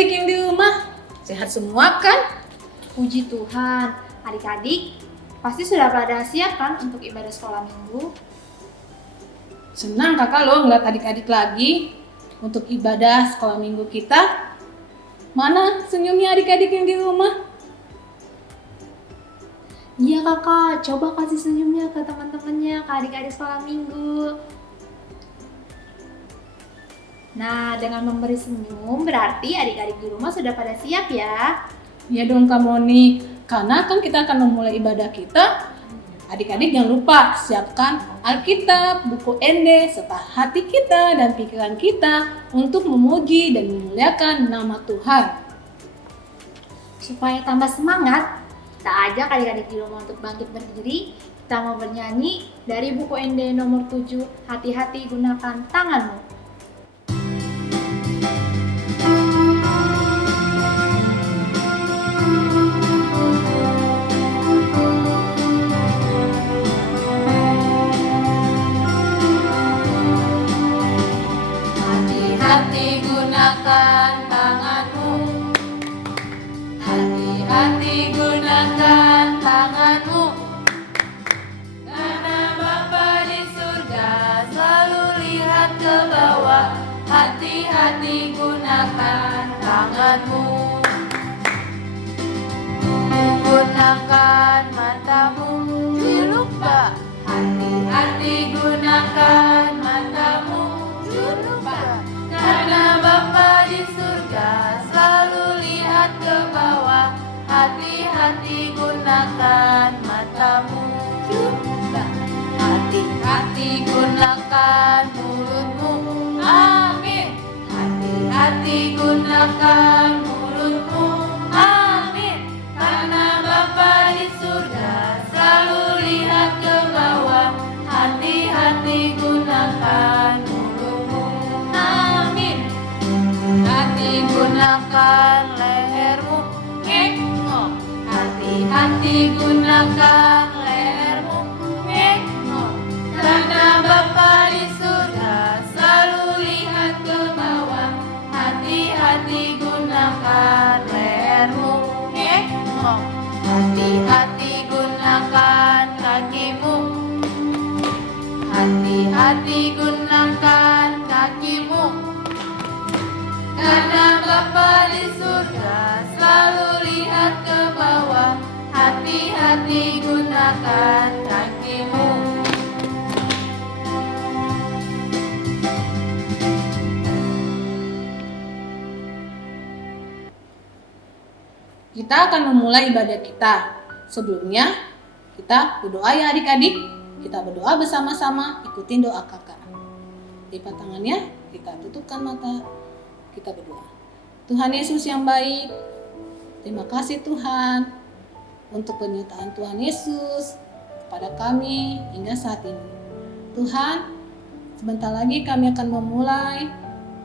adik-adik yang di rumah? Sehat semua kan? Puji Tuhan, adik-adik pasti sudah pada siap kan untuk ibadah sekolah minggu? Senang kakak loh ngeliat adik-adik lagi untuk ibadah sekolah minggu kita. Mana senyumnya adik-adik yang di rumah? Iya kakak, coba kasih senyumnya ke teman-temannya, ke adik-adik sekolah minggu. Nah, dengan memberi senyum berarti adik-adik di rumah sudah pada siap ya. Ya dong Kak Moni, karena kan kita akan memulai ibadah kita. Adik-adik jangan lupa siapkan Alkitab, buku ND, serta hati kita dan pikiran kita untuk memuji dan memuliakan nama Tuhan. Supaya tambah semangat, kita ajak adik-adik di rumah untuk bangkit berdiri. Kita mau bernyanyi dari buku ND nomor 7, Hati-hati gunakan tanganmu. Hati-hati gunakan tanganmu. Hati-hati gunakan tanganmu. Karena Bapa di surga selalu lihat ke bawah. Hati-hati gunakan tanganmu. Gunakan matamu. Lupa. Hati-hati gunakan matamu. Lupa. Karena Bapa di surga selalu lihat ke bawah. Hati-hati gunakan matamu. Coba. Hati-hati gunakan mulutmu. Amin. Hati-hati gunakan mulutmu. Amin. Karena Bapa di surga selalu lihat ke bawah. Hati-hati gunakan mulutmu. Amin. Hati gunakan lehermu. Ngek-ngok. Hati-hati gunakan lehermu. Ngek-ngok. Karena Bapa di surga selalu lihat ke bawah. Hati-hati gunakan lehermu. Ngek-ngok. Hati-hati gunakan kakimu. Hati-hati gunakan kakimu. Karena Bapa di surga selalu lihat ke bawah. Hati-hati gunakan kakimu. Kita akan memulai ibadah kita. Sebelumnya, kita berdoa ya adik-adik. Kita berdoa bersama-sama, ikutin doa kakak. Lipat tangannya, kita tutupkan mata, kita berdoa. Tuhan Yesus yang baik, terima kasih Tuhan untuk penyertaan Tuhan Yesus kepada kami hingga saat ini. Tuhan, sebentar lagi kami akan memulai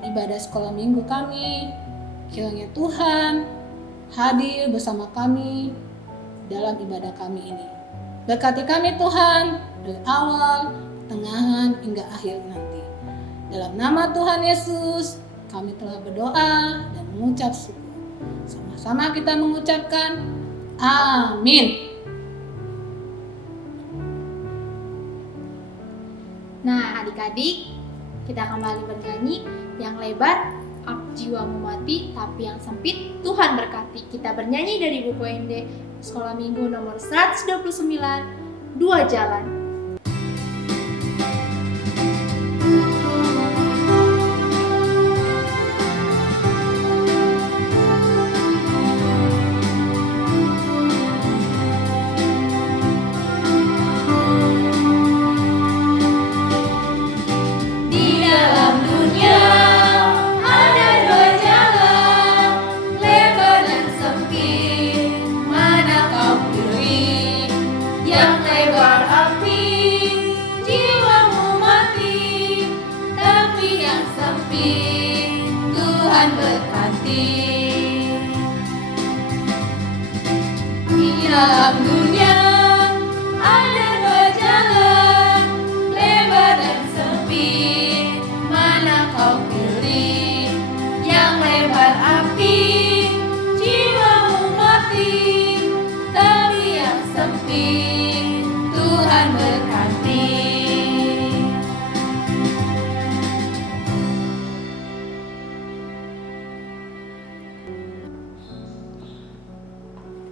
ibadah sekolah minggu kami. Kiranya Tuhan hadir bersama kami dalam ibadah kami ini. Berkati kami Tuhan dari awal, pertengahan hingga akhir nanti. Dalam nama Tuhan Yesus, kami telah berdoa dan mengucap syukur. Sama-sama kita mengucapkan amin. Nah adik-adik, kita kembali bernyanyi yang lebar, jiwamu mati, tapi yang sempit Tuhan berkati. Kita bernyanyi dari buku ND Sekolah Minggu nomor 129, Dua Jalan. Tuhan berkati. Di dalam dunia ada dua jalan, lebar dan sempit. Mana kau pilih? Yang lebar api,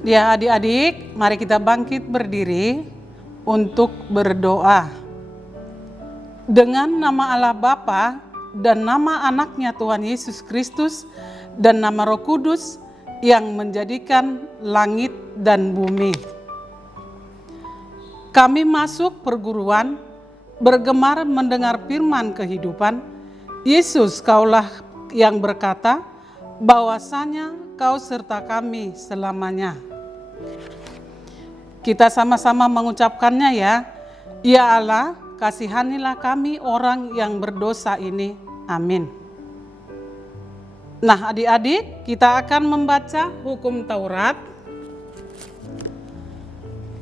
Ya adik-adik, mari kita bangkit berdiri untuk berdoa. Dengan nama Allah Bapa dan nama anaknya Tuhan Yesus Kristus dan nama Roh Kudus yang menjadikan langit dan bumi. Kami masuk perguruan, bergemar mendengar firman kehidupan. Yesus, Kaulah yang berkata bahwasanya Kau serta kami selamanya. Kita sama-sama mengucapkannya ya. Ya Allah, kasihanilah kami orang yang berdosa ini. Amin. Nah adik-adik, kita akan membaca hukum Taurat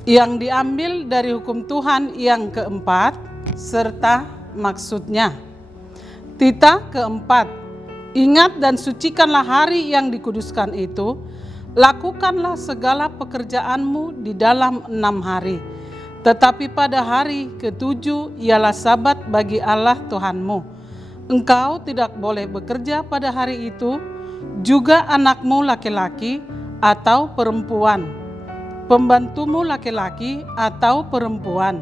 yang diambil dari hukum Tuhan yang keempat serta maksudnya. Titah keempat, ingat dan sucikanlah hari yang dikuduskan itu, lakukanlah segala pekerjaanmu di dalam 6 hari. Tetapi pada hari ke-7 ialah sabat bagi Allah Tuhanmu. Engkau tidak boleh bekerja pada hari itu, juga anakmu laki-laki atau perempuan, pembantumu laki-laki atau perempuan,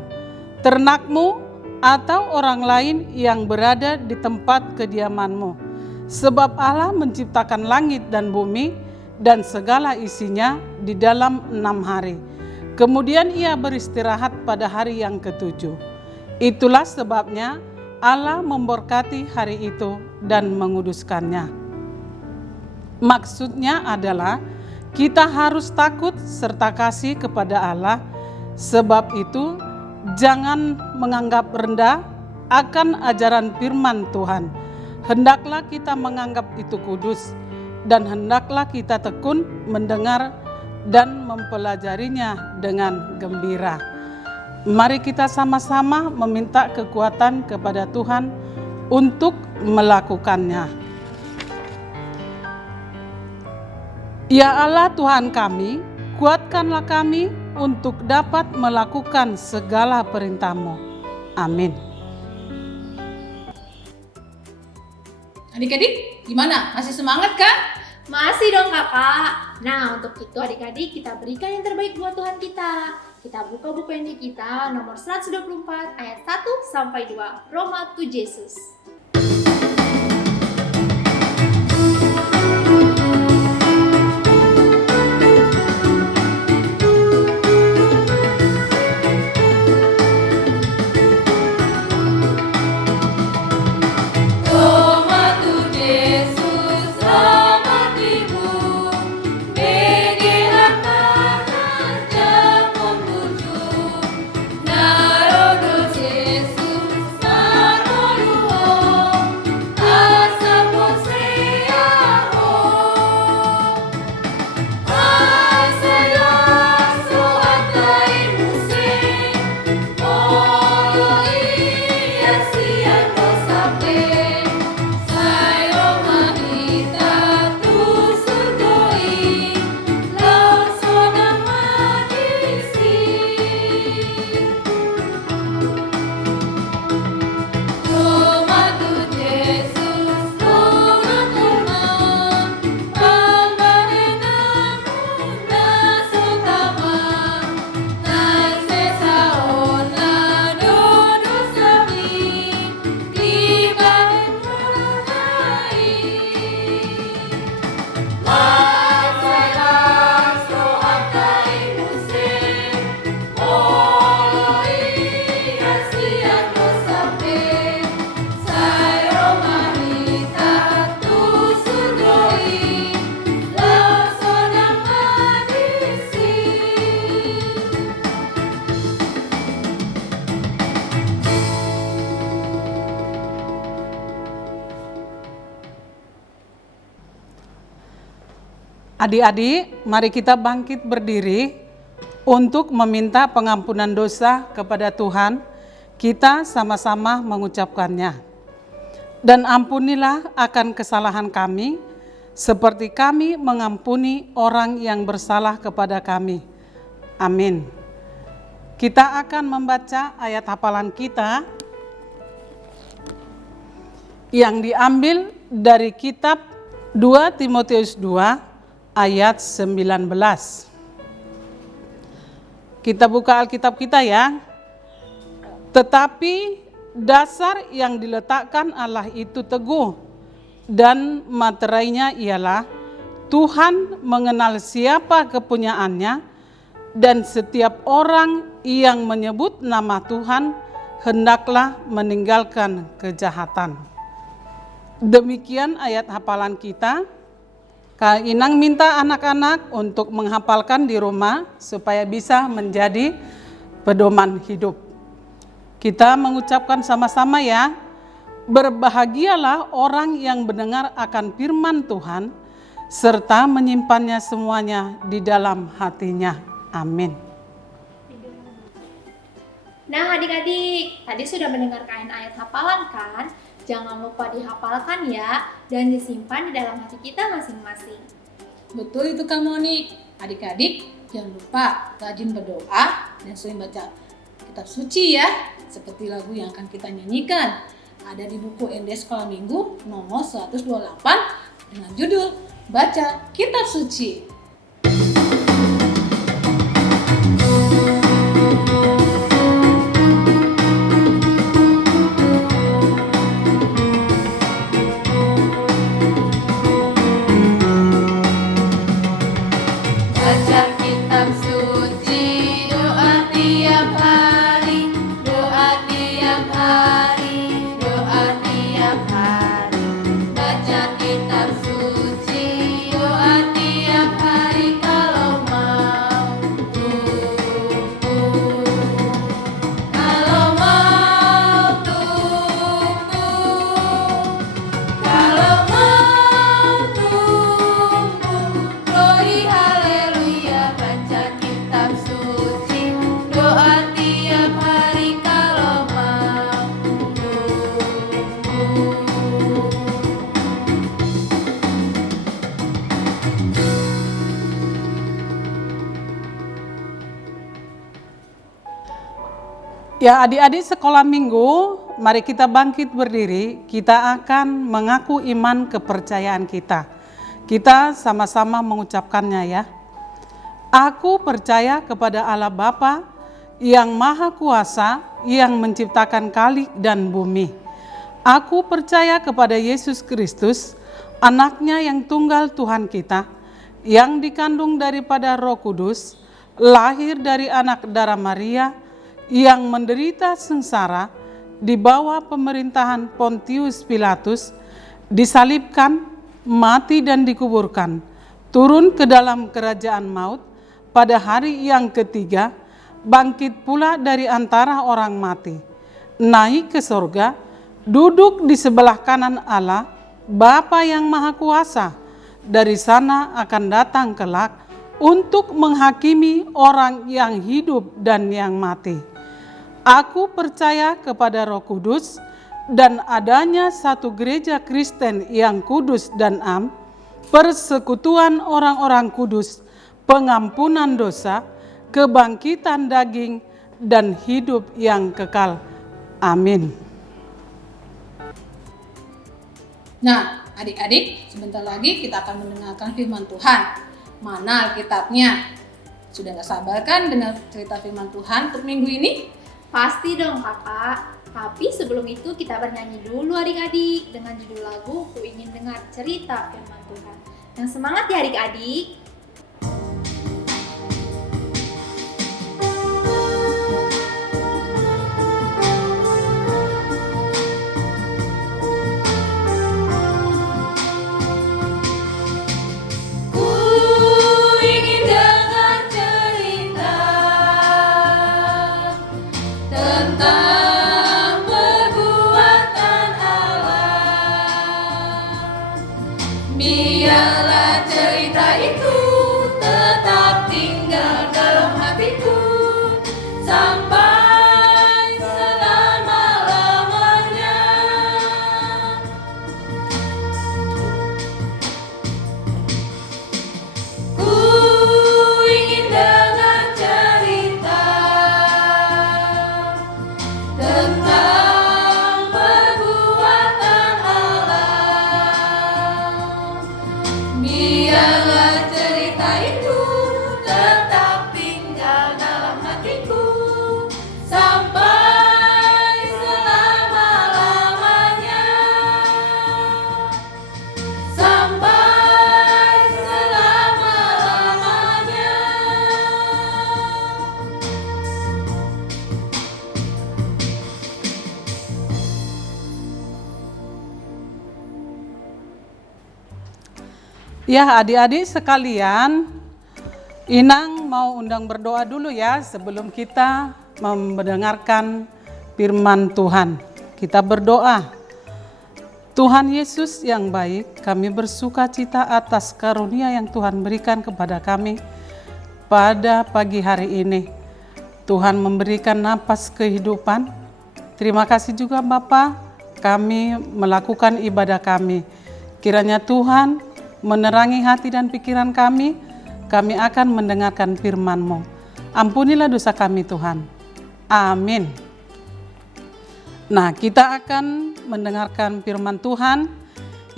ternakmu atau orang lain yang berada di tempat kediamanmu. Sebab Allah menciptakan langit dan bumi dan segala isinya di dalam 6 hari. Kemudian ia beristirahat pada hari yang ke-7. Itulah sebabnya Allah memberkati hari itu dan menguduskannya. Maksudnya adalah kita harus takut serta kasih kepada Allah. Sebab itu jangan menganggap rendah akan ajaran firman Tuhan. Hendaklah kita menganggap itu kudus, dan hendaklah kita tekun mendengar dan mempelajarinya dengan gembira. Mari kita sama-sama meminta kekuatan kepada Tuhan untuk melakukannya. Ya Allah Tuhan kami, kuatkanlah kami untuk dapat melakukan segala perintah-Mu. Amin. Adik-adik, gimana? Masih semangat kan? Masih dong kakak. Nah untuk itu adik-adik kita berikan yang terbaik buat Tuhan kita. Kita buka buku Injil kita nomor 124 ayat 1 sampai 2. Roma to Jesus. Adik-adik, mari kita bangkit berdiri untuk meminta pengampunan dosa kepada Tuhan. Kita sama-sama mengucapkannya. Dan ampunilah akan kesalahan kami, seperti kami mengampuni orang yang bersalah kepada kami. Amin. Kita akan membaca ayat hafalan kita yang diambil dari kitab 2 Timotius 2 ayat 19. Kita buka Alkitab kita ya. Tetapi dasar yang diletakkan Allah itu teguh, dan materainya ialah Tuhan mengenal siapa kepunyaannya, dan setiap orang yang menyebut nama Tuhan hendaklah meninggalkan kejahatan. Demikian ayat hafalan kita. Kak Inang minta anak-anak untuk menghafalkan di rumah supaya bisa menjadi pedoman hidup. Kita mengucapkan sama-sama ya. Berbahagialah orang yang mendengar akan firman Tuhan serta menyimpannya semuanya di dalam hatinya. Amin. Nah adik-adik, tadi sudah mendengarkan ayat hafalan kan? Jangan lupa dihafalkan ya, dan disimpan di dalam hati kita masing-masing. Betul itu Kak Monik. Adik-adik jangan lupa rajin berdoa dan sering baca kitab suci ya. Seperti lagu yang akan kita nyanyikan. Ada di buku ND Sekolah Minggu nomor 128 dengan judul Baca Kitab Suci. Baca kitab suci, doa tiap hari, doa tiap hari, doa tiap hari. Baca kitab suci, doa tiap hari kalau mau tumbuh. Kalau mau tumbuh, kalau mau tumbuh, glory haleluya. Baca kitab suci, doa tiap hari kalau mau tumbuh. Ya adik-adik sekolah minggu, mari kita bangkit berdiri, kita akan mengaku iman kepercayaan kita. Kita sama-sama mengucapkannya ya. Aku percaya kepada Allah Bapa yang Maha Kuasa yang menciptakan kali dan bumi. Aku percaya kepada Yesus Kristus, anaknya yang tunggal Tuhan kita, yang dikandung daripada Roh Kudus, lahir dari anak darah Maria, yang menderita sengsara di bawah pemerintahan Pontius Pilatus, disalibkan, mati dan dikuburkan, turun ke dalam kerajaan maut, pada hari yang ketiga, bangkit pula dari antara orang mati, naik ke sorga, duduk di sebelah kanan Allah, Bapa yang Maha Kuasa, dari sana akan datang kelak untuk menghakimi orang yang hidup dan yang mati. Aku percaya kepada Roh Kudus dan adanya satu gereja Kristen yang kudus dan am, persekutuan orang-orang kudus, pengampunan dosa, kebangkitan daging, dan hidup yang kekal. Amin. Nah, adik-adik, sebentar lagi kita akan mendengarkan firman Tuhan. Mana Alkitabnya? Sudah gak sabar kan dengar cerita firman Tuhan untuk minggu ini? Pasti dong kakak. Tapi sebelum itu kita bernyanyi dulu adik-adik dengan judul lagu Ku Ingin Dengar Cerita Firman Tuhan. Yang semangat ya adik-adik. Ku ingin dengar cerita tentang perbuatan Allah. Biarlah cerita itu tetap tinggal dalam hatiku sampai selama-lamanya. Ku ingin dengar cerita tentang perbuatan Allah. Biarlah cerita itu tetap tinggal dalam hatiku Ya, adik-adik sekalian, Inang mau undang berdoa dulu ya sebelum kita mendengarkan firman Tuhan. Kita berdoa. Tuhan Yesus yang baik, kami bersuka cita atas karunia yang Tuhan berikan kepada kami pada pagi hari ini. Tuhan memberikan napas kehidupan. Terima kasih juga Bapa, kami melakukan ibadah kami. Kiranya Tuhan menerangi hati dan pikiran kami akan mendengarkan firman-Mu. Ampunilah dosa kami Tuhan. Amin. Nah, kita akan mendengarkan firman Tuhan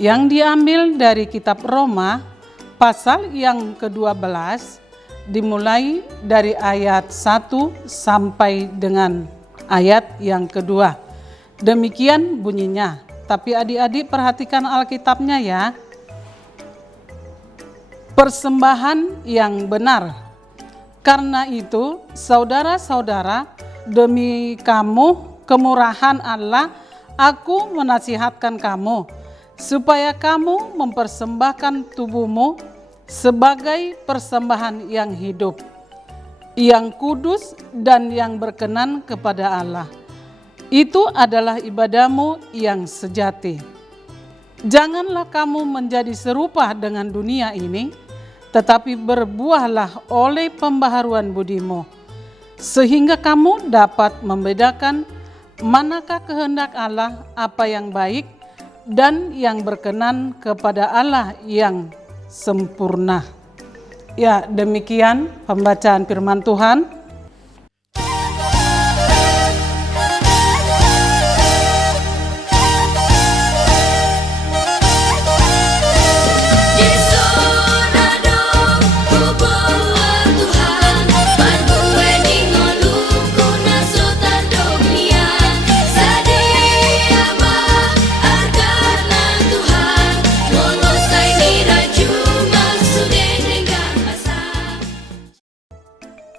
yang diambil dari kitab Roma pasal yang ke-12 dimulai dari ayat 1 sampai dengan ayat yang kedua. Demikian bunyinya. Tapi adik-adik perhatikan Alkitabnya ya. Persembahan yang benar. Karena itu, saudara-saudara, demi kamu kemurahan Allah, aku menasihatkan kamu supaya kamu mempersembahkan tubuhmu sebagai persembahan yang hidup, yang kudus dan yang berkenan kepada Allah. Itu adalah ibadahmu yang sejati. Janganlah kamu menjadi serupa dengan dunia ini, tetapi berbuahlah oleh pembaharuan budimu, sehingga kamu dapat membedakan manakah kehendak Allah, apa yang baik dan yang berkenan kepada Allah yang sempurna. Ya, demikian pembacaan firman Tuhan.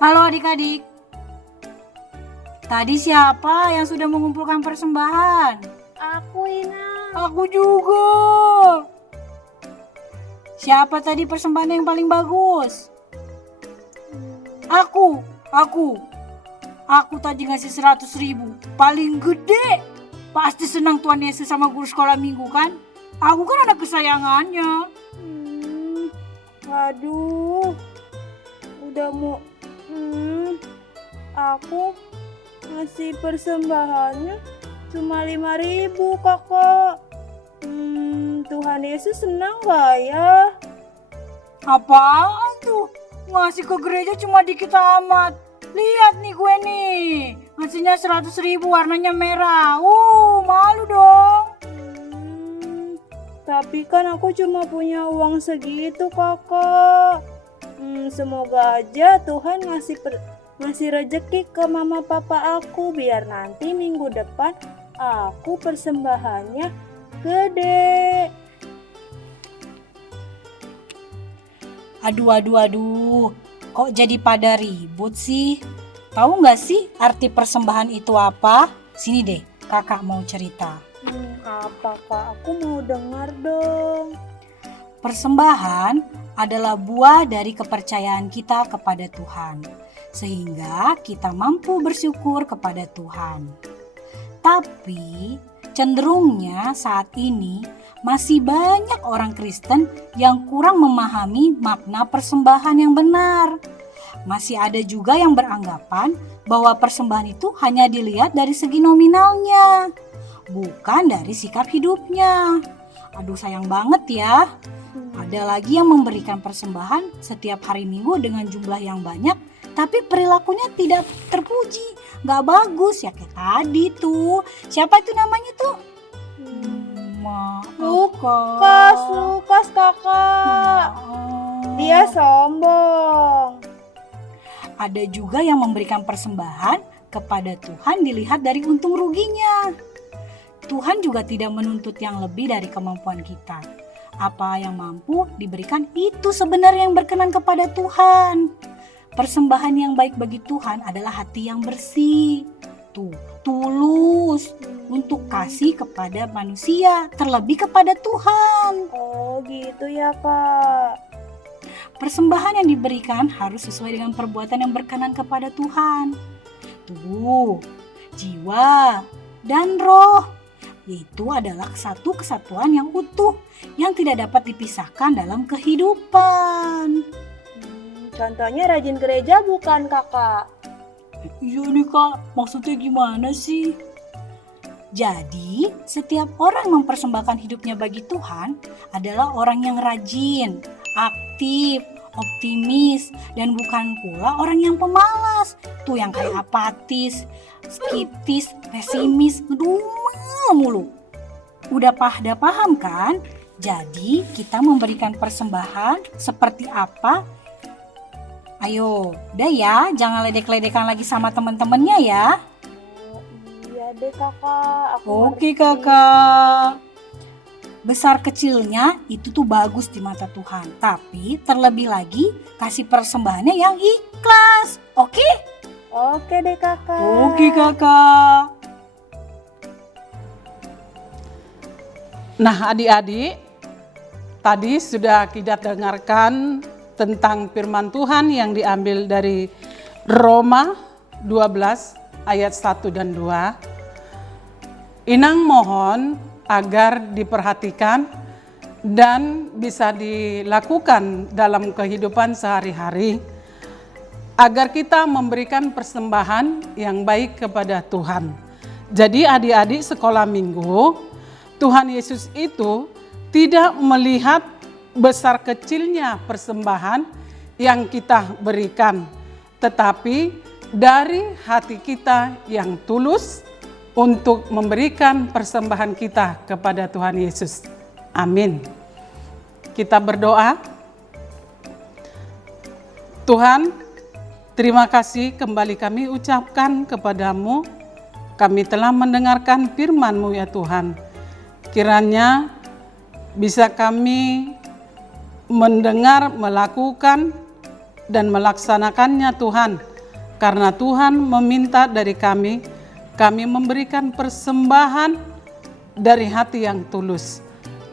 Halo adik-adik, tadi siapa yang sudah mengumpulkan persembahan? Aku Ina. Aku juga. Siapa tadi persembahan yang paling bagus? Aku tadi ngasih 100.000, paling gede. Pasti senang Tuhan Yesus sama guru sekolah minggu kan? Aku kan anak kesayangannya. Aduh, udah mau aku ngasih persembahannya cuma 5.000 kakak. Tuhan Yesus senang gak ya? Apaan tuh? Ngasih ke gereja cuma dikit amat. Lihat nih gue nih, ngasihnya 100.000 warnanya merah. Malu dong. Tapi kan aku cuma punya uang segitu kakak. Semoga aja Tuhan ngasih rezeki ke mama papa aku biar nanti minggu depan aku persembahannya gede. Aduh, kok jadi pada ribut sih? Tahu nggak sih arti persembahan itu apa? Sini deh, kakak mau cerita. Apa kak? Aku mau dengar dong. Persembahan adalah buah dari kepercayaan kita kepada Tuhan, sehingga kita mampu bersyukur kepada Tuhan. Tapi cenderungnya saat ini masih banyak orang Kristen yang kurang memahami makna persembahan yang benar. Masih ada juga yang beranggapan bahwa persembahan itu hanya dilihat dari segi nominalnya, bukan dari sikap hidupnya. Aduh, sayang banget ya. Ada lagi yang memberikan persembahan setiap hari Minggu dengan jumlah yang banyak, tapi perilakunya tidak terpuji, gak bagus ya kayak tadi tuh. Siapa itu namanya tuh? Lukas kakak. Dia sombong. Ada juga yang memberikan persembahan kepada Tuhan dilihat dari untung ruginya. Tuhan juga tidak menuntut yang lebih dari kemampuan kita. Apa yang mampu diberikan itu sebenarnya yang berkenan kepada Tuhan. Persembahan yang baik bagi Tuhan adalah hati yang bersih. itu tulus untuk kasih kepada manusia, terlebih kepada Tuhan. Oh gitu ya Kak. Persembahan yang diberikan harus sesuai dengan perbuatan yang berkenan kepada Tuhan. Tubuh, jiwa, dan roh. Itu adalah satu kesatuan yang utuh yang tidak dapat dipisahkan dalam kehidupan. Contohnya rajin gereja bukan Kakak? Iya nih Kak, maksudnya gimana sih? Jadi, setiap orang mempersembahkan hidupnya bagi Tuhan adalah orang yang rajin, aktif, optimis, dan bukan pula orang yang pemalas. Tuh yang kayak apatis, skeptis, pesimis, ngedumel mulu. Udah paham kan? Jadi, kita memberikan persembahan seperti apa? Ayo, udah ya, jangan ledek-ledekan lagi sama teman-temannya ya. Oh, iya deh Kakak. Oke Kakak. Besar kecilnya itu tuh bagus di mata Tuhan. Tapi terlebih lagi kasih persembahannya yang ikhlas. Oke? Oke deh Kakak. Oke Kakak. Nah adik-adik, tadi sudah kita dengarkan tentang firman Tuhan yang diambil dari Roma 12 ayat 1 dan 2. Inang mohon agar diperhatikan dan bisa dilakukan dalam kehidupan sehari-hari agar kita memberikan persembahan yang baik kepada Tuhan. Jadi adik-adik sekolah minggu, Tuhan Yesus itu tidak melihat besar kecilnya persembahan yang kita berikan, tetapi dari hati kita yang tulus untuk memberikan persembahan kita kepada Tuhan Yesus. Amin. Kita berdoa. Tuhan, terima kasih kembali kami ucapkan kepadamu. Kami telah mendengarkan firman-Mu ya Tuhan. Kiranya bisa kami mendengar, melakukan, dan melaksanakannya Tuhan. Karena Tuhan meminta dari kami memberikan persembahan dari hati yang tulus.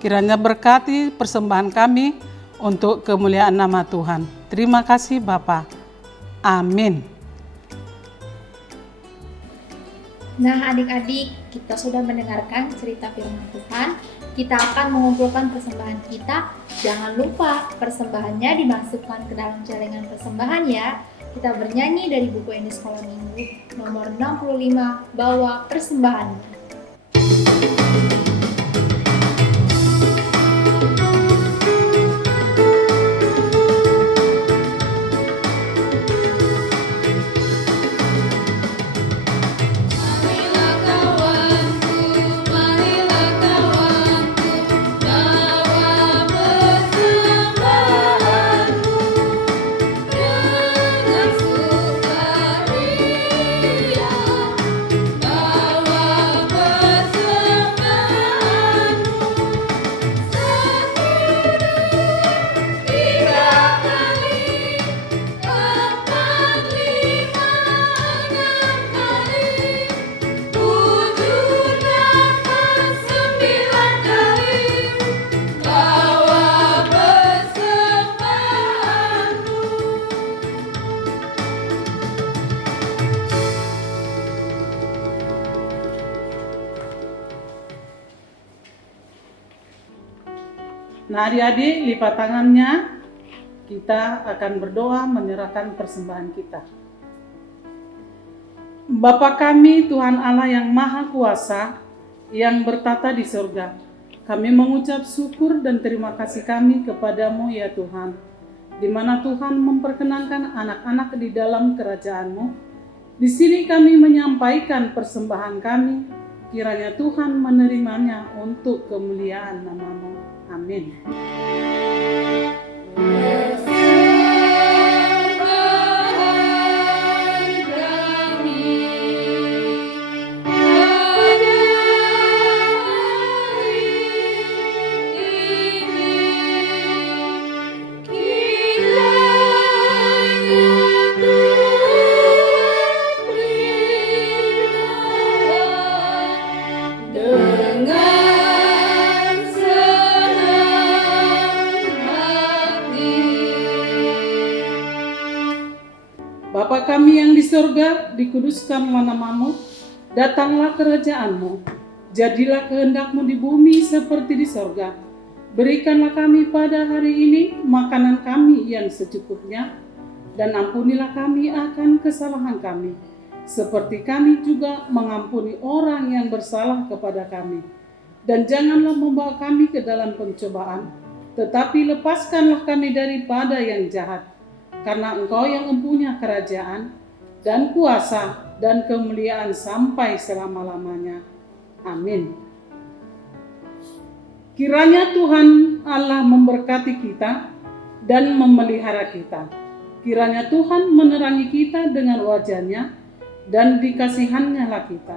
Kiranya berkati persembahan kami untuk kemuliaan nama Tuhan. Terima kasih Bapa. Amin. Nah adik-adik, kita sudah mendengarkan cerita firman Tuhan. Kita akan mengumpulkan persembahan kita. Jangan lupa persembahannya dimasukkan ke dalam celengan persembahan ya. Kita bernyanyi dari buku ini Sekolah Minggu nomor 65, Bawa Persembahanmu. Nah adik-adik, lipat tangannya, kita akan berdoa menyerahkan persembahan kita. Bapa kami, Tuhan Allah yang Maha Kuasa, yang bertata di surga, kami mengucap syukur dan terima kasih kami kepadamu ya Tuhan, di mana Tuhan memperkenankan anak-anak di dalam kerajaan-Mu. Di sini kami menyampaikan persembahan kami, kiranya Tuhan menerimanya untuk kemuliaan nama-Mu. Amin. Bapa kami yang di surga, dikuduskanlah namamu, datanglah kerajaanmu, jadilah kehendakmu di bumi seperti di surga. Berikanlah kami pada hari ini makanan kami yang secukupnya, dan ampunilah kami akan kesalahan kami, seperti kami juga mengampuni orang yang bersalah kepada kami. Dan janganlah membawa kami ke dalam pencobaan, tetapi lepaskanlah kami daripada yang jahat. Karena Engkau yang mempunyai kerajaan dan kuasa dan kemuliaan sampai selama-lamanya. Amin. Kiranya Tuhan Allah memberkati kita dan memelihara kita. Kiranya Tuhan menerangi kita dengan wajah-Nya dan dikasihannya lah kita.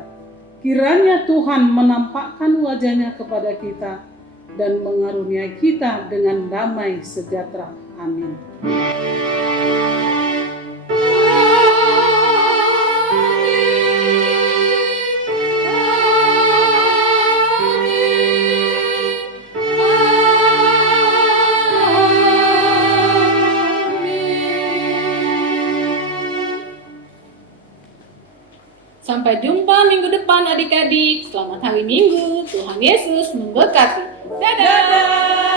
Kiranya Tuhan menampakkan wajah-Nya kepada kita dan mengaruniai kita dengan damai sejahtera. Amin. Sampai jumpa minggu depan adik-adik. Selamat hari Minggu. Tuhan Yesus memberkati. Dadah!